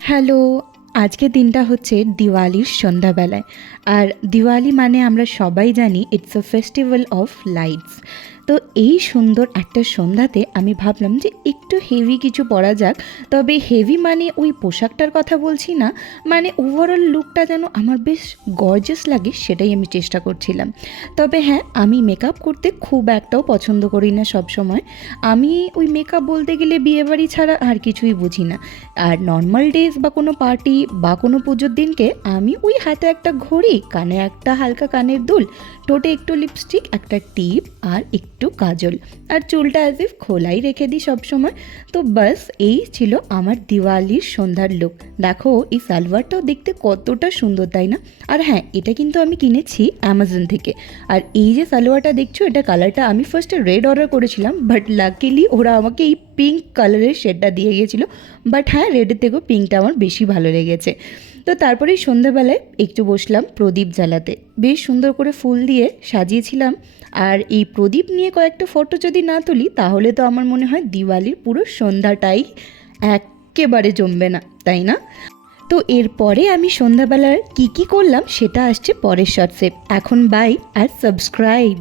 Hello, আজকের দিনটা হচ্ছে দিওয়ালির সন্ধ্যাবেলায়। আর দিওয়ালি মানে আমরা সবাই জানি it's a festival of lights. তো এই সুন্দর একটা সন্ধ্যাতে আমি ভাবলাম যে একটু হেভি কিছু পরা যাক। তবে হেভি মানে ওই পোশাকটার কথা বলছি না, মানে ওভারঅল লুকটা যেন আমার বেশ গর্জাস লাগে সেটাই আমি চেষ্টা করছিলাম। তবে হ্যাঁ, আমি মেকআপ করতে খুব একটাও পছন্দ করি না সব সময়। আমি ওই মেকআপ বলতে গেলে বিয়েবাড়ি ছাড়া আর কিছুই বুঝি না। আর নর্মাল ডেজ বা কোনো পার্টি বা কোনো পুজোর দিনকে আমি ওই হাতে একটা ঘড়ি, কানে একটা হালকা কানের দুল, ঠোঁটে একটু লিপস্টিক, একটা টিপ আর একটু কাজল, আর চুলটা অ্যাজ ইফ খোলাই রেখে দিই সবসময়। তো বাস এই ছিল আমার দিওয়ালির সন্ধ্যার লুক। দেখো এই সালোয়ারটাও দেখতে কতটা সুন্দর, তাই না? আর হ্যাঁ, এটা কিন্তু আমি কিনেছি অ্যামাজন থেকে। আর এই যে সালোয়ারটা দেখছো, এটা কালারটা আমি ফার্স্টে রেড অর্ডার করেছিলাম, বাট লাকিলি ওরা আমাকে এই পিঙ্ক কালারের শেডটা দিয়ে গেছিলো। বাট হ্যাঁ, রেডের থেকেও পিঙ্কটা আমার বেশি ভালো লেগেছে। তো তারপরেই সন্ধ্যাবেলায় একটু বসলাম প্রদীপ জ্বালাতে, বেশ সুন্দর করে ফুল দিয়ে সাজিয়েছিলাম। আর এই প্রদীপ নিয়ে কয়েকটা ফটো যদি না তুলি তাহলে তো আমার মনে হয় দিওয়ালির পুরো সন্ধ্যাটাই একেবারে জমবে না, তাই না? তো এরপরে আমি সন্ধ্যাবেলার কী কী করলাম সেটা আসছে পরের শর্টসে। এখন বাই আর সাবস্ক্রাইব।